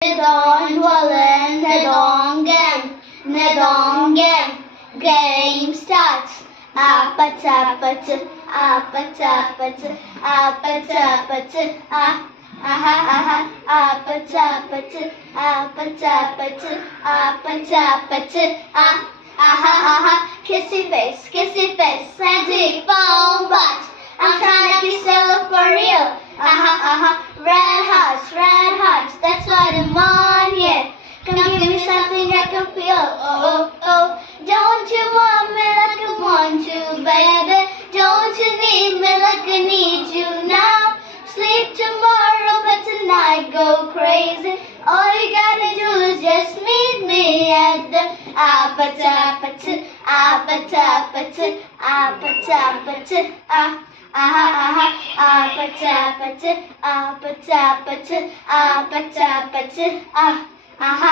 Nedonwallen, Nedongen, game starts. Apatapatu, apatapatu, apatapatu, aha, apatapatu, apatapatu, apatapatu, aha, kissy face, Sandy phone butt. I'm trying to kiss her for real. Red hearts, that's what I'm on here. Come give me something I can feel. Oh. Don't you want me like I want you, baby? Don't you need me like I need you now? Sleep tomorrow, but tonight go crazy. All you gotta do is just meet me at the apatapatu, apatapatu, apatapatu, apatapatu, apatapatu, apatapatu, aha.